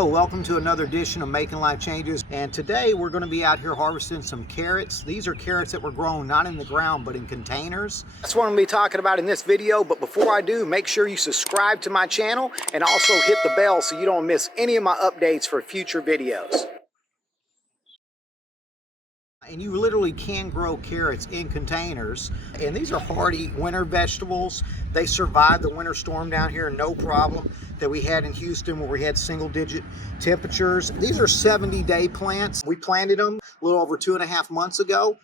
Hello, welcome to another edition of Making Life Changes, and today we're going to be out here harvesting some carrots. These are carrots that were grown not in the ground but in containers. That's what I'm going to be talking about in this video, but before I do, make sure you subscribe to my channel and also hit the bell so you don't miss any of my updates for future videos. And you literally can grow carrots in containers, and these are hardy winter vegetables. They survived the winter storm down here, no problem, that we had in Houston where we had single-digit temperatures. These are 70-day plants. We planted them a little over 2.5 months ago,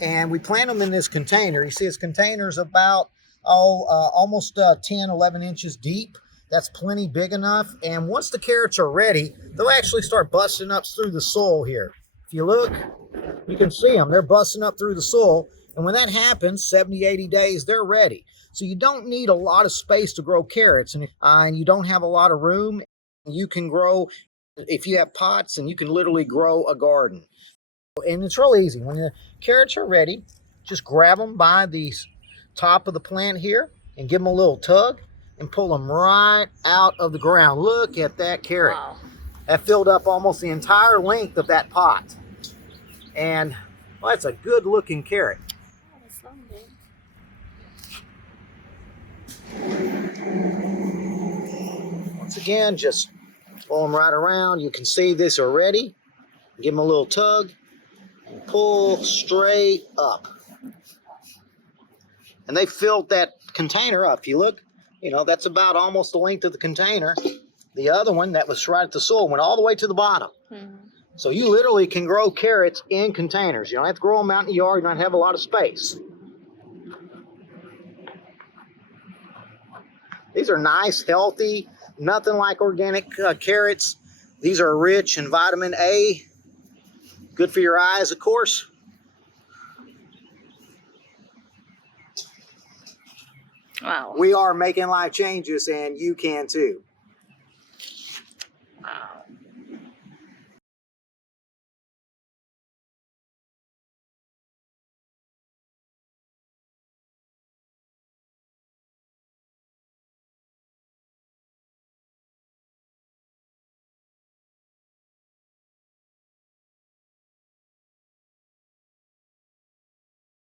and we planted them in this container. You see this container is about almost 10, 11 inches deep. That's plenty big enough, and once the carrots are ready, they'll actually start busting up through the soil here. If you look, you can see them. They're busting up through the soil. And when that happens, 70, 80 days, they're ready. So you don't need a lot of space to grow carrots. And you don't have a lot of room. You can grow, if you have pots, and you can literally grow a garden. And it's real easy. When the carrots are ready, just grab them by the top of the plant here and give them a little tug and pull them right out of the ground. Look at that carrot. Wow. That filled up almost the entire length of that pot. And well, that's a good looking carrot. Oh, that's lovely. Once again, just pull them right around. You can see this already. Give them a little tug and pull straight up. And they filled that container up. If you look, that's about almost the length of the container. The other one that was right at the soil went all the way to the bottom. Mm-hmm. So you literally can grow carrots in containers. You don't have to grow them out in the yard. You don't have a lot of space. These are nice, healthy, nothing like organic carrots. These are rich in vitamin A. Good for your eyes, of course. Wow. We are making life changes, and you can too. Wow.